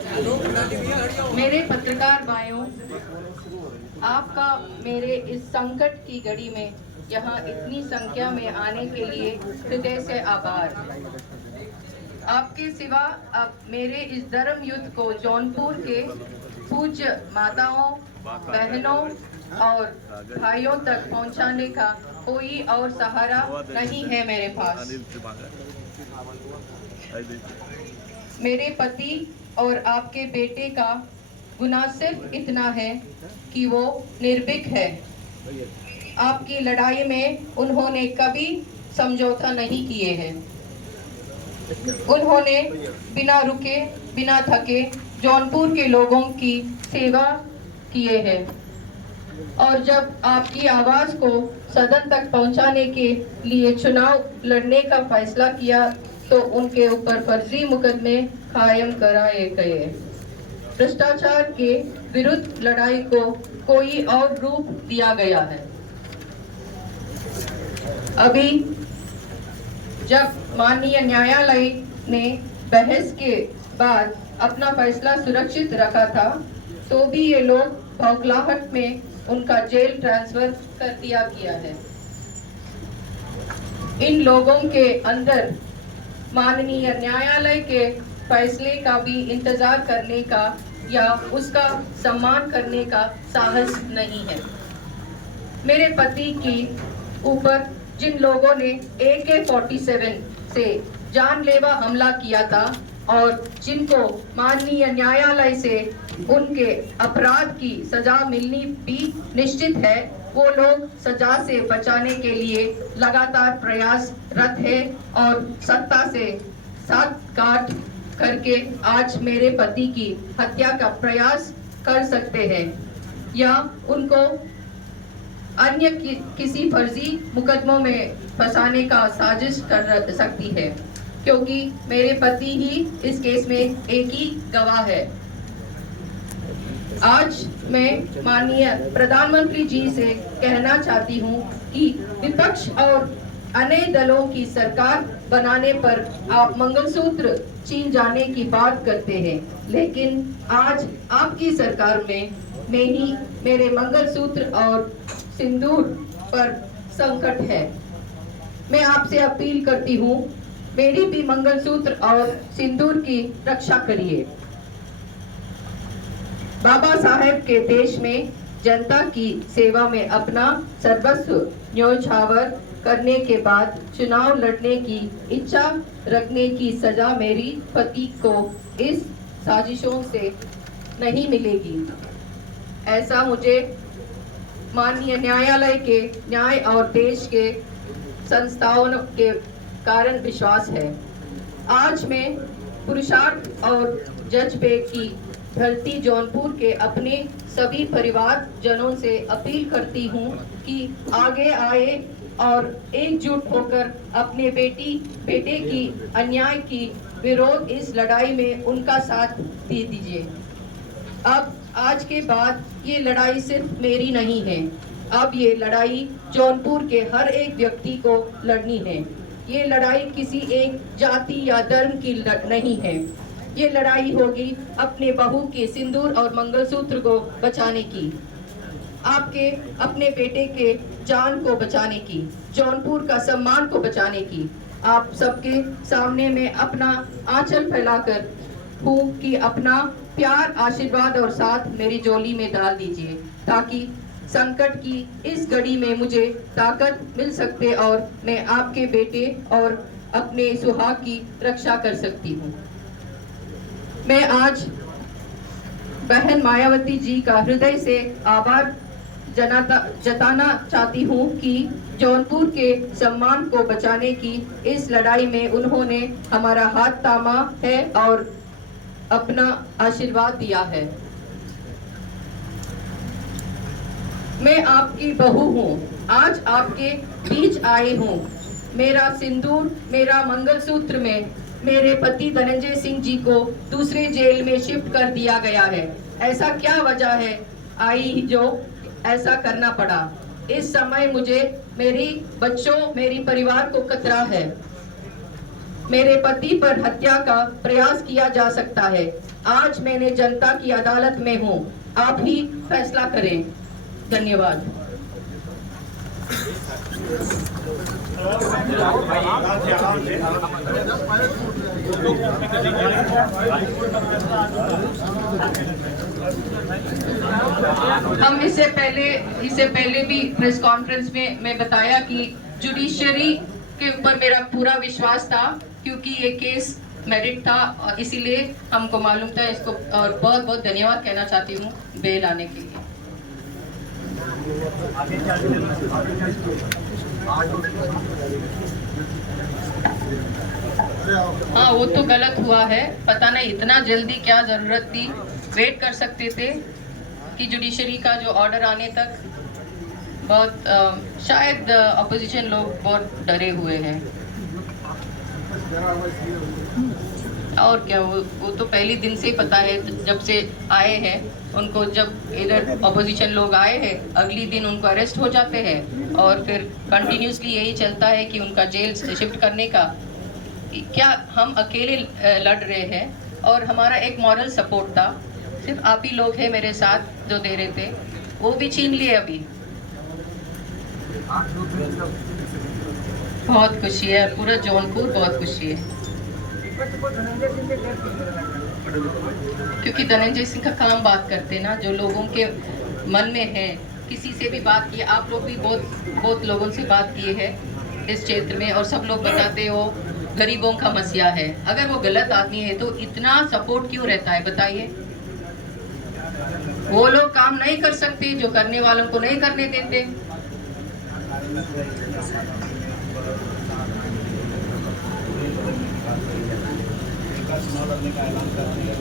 मेरे पत्रकार भाइयों, आपका मेरे इस संकट की घड़ी में यहाँ इतनी संख्या में आने के लिए हृदय से आभार। आपके सिवा अब मेरे इस धर्म युद्ध को जौनपुर के पूज्य माताओं, बहनों और भाइयों तक पहुंचाने का कोई और सहारा नहीं है मेरे पास। मेरे पति और आपके बेटे का गुनाह सिर्फ इतना है कि वो निर्भीक है। आपकी लड़ाई में उन्होंने कभी समझौता नहीं किए हैं। उन्होंने बिना रुके, बिना थके जौनपुर के लोगों की सेवा किए हैं। और जब आपकी आवाज को सदन तक पहुंचाने के लिए चुनाव लड़ने का फैसला किया तो उनके ऊपर फर्जी मुकदमे कायम कराए गए। भ्रष्टाचार के विरुद्ध लड़ाई को कोई और रूप दिया गया है। अभी जब माननीय न्यायालय ने बहस के बाद अपना फैसला सुरक्षित रखा था तो भी ये लोग बौखलाहट में उनका जेल ट्रांसफर कर दिया गया है। इन लोगों के अंदर माननीय न्यायालय के फैसले का भी इंतजार करने का या उसका सम्मान करने का साहस नहीं है। मेरे पति की ऊपर जिन लोगों ने AK-47 से जानलेवा हमला किया था और जिनको माननीय न्यायालय से उनके अपराध की सजा मिलनी भी निश्चित है, वो लोग सजा से बचाने के लिए लगातार प्रयासरत है और सत्ता से साथ काट करके आज मेरे पति की हत्या का प्रयास कर सकते हैं या उनको अन्य किसी फर्जी मुकदमों में फंसाने का साजिश कर सकती है, क्योंकि मेरे पति ही इस केस में एक ही गवाह है। आज मैं माननीय प्रधानमंत्री जी से कहना चाहती हूँ कि विपक्ष और अन्य दलों की सरकार बनाने पर आप मंगलसूत्र छीन जाने की बात करते हैं, लेकिन आज आपकी सरकार में ही मेरे मंगलसूत्र और सिंदूर पर संकट है। मैं आपसे अपील करती हूँ, मेरी भी मंगलसूत्र और सिंदूर की रक्षा करिए। बाबा साहेब के देश में जनता की सेवा में अपना सर्वस्व न्योछावर करने के बाद चुनाव लड़ने की इच्छा रखने की सजा मेरी पति को इस साजिशों से नहीं मिलेगी, ऐसा मुझे माननीय न्यायालय के न्याय और देश के संस्थाओं के कारण विश्वास है। आज मैं पुरुषार्थ और जज्बे की धरती जौनपुर के अपने सभी परिवार जनों से अपील करती हूँ कि आगे आए और एकजुट होकर अपने बेटे की अन्याय की विरोध इस लड़ाई में उनका साथ दे दीजिए। अब आज के बाद ये लड़ाई सिर्फ मेरी नहीं है, अब ये लड़ाई जौनपुर के हर एक व्यक्ति को लड़नी है। ये लड़ाई किसी एक जाति या धर्म की नहीं है, ये लड़ाई होगी अपने बहू के सिंदूर और मंगलसूत्र को बचाने की, आपके अपने बेटे के जान को बचाने की, जौनपुर का सम्मान को बचाने की। आप सबके सामने में अपना आंचल फैलाकर हूँ कि अपना प्यार, आशीर्वाद और साथ मेरी झोली में डाल दीजिए, ताकि संकट की इस घड़ी में मुझे ताकत मिल सकते और मैं आपके बेटे और अपने सुहाग की रक्षा कर सकती हूँ। मैं आज बहन मायावती जी का हृदय से आभार जताना चाहती हूँ कि जौनपुर के सम्मान को बचाने की इस लड़ाई में उन्होंने हमारा हाथ थामा है और अपना आशीर्वाद दिया है। मैं आपकी बहू हूँ, आज आपके बीच आई हूँ। मेरा सिंदूर, मेरा मंगलसूत्र में मेरे पति धनंजय सिंह जी को दूसरे जेल में शिफ्ट कर दिया गया है। ऐसा क्या वजह है आई जो ऐसा करना पड़ा? इस समय मुझे मेरी बच्चों, मेरी परिवार को खतरा है। मेरे पति पर हत्या का प्रयास किया जा सकता है। आज मैंने जनता की अदालत में हूँ, आप ही फैसला करें। धन्यवाद। हम इससे पहले भी प्रेस कॉन्फ्रेंस में मैं बताया कि जुडिशरी के ऊपर मेरा पूरा विश्वास था, क्योंकि ये केस मेरिट था और इसीलिए हमको मालूम था इसको, और बहुत बहुत धन्यवाद कहना चाहती हूँ बेल आने के लिए। हाँ, वो तो गलत हुआ है, पता नहीं इतना जल्दी क्या जरूरत थी। वेट कर सकते थे कि जुडिशरी का जो ऑर्डर आने तक। बहुत शायद अपोजिशन लोग बहुत डरे हुए हैं, और क्या, वो तो पहले दिन से पता है, जब से आए हैं उनको, जब इधर अपोजिशन लोग आए हैं अगली दिन उनको अरेस्ट हो जाते हैं, और फिर कंटिन्यूसली यही चलता है कि उनका जेल शिफ्ट करने का। क्या हम अकेले लड़ रहे हैं, और हमारा एक मॉरल सपोर्ट था, सिर्फ आप ही लोग हैं मेरे साथ जो दे रहे थे, वो भी छीन लिए अभी। बहुत खुशी है, पूरा जौनपुर बहुत खुशी है, क्योंकि धनंजय सिंह का काम बात करते ना, जो लोगों के मन में है। किसी से भी बात की, आप लोग भी बहुत लोगों से बात किए हैं इस क्षेत्र में, और सब लोग बताते हो गरीबों का मसला है। अगर वो गलत आदमी है तो इतना सपोर्ट क्यों रहता है, बताइए। वो लोग काम नहीं कर सकते जो करने वालों को नहीं करने देते। चुनाव लड़ने का ऐलान कर दिया।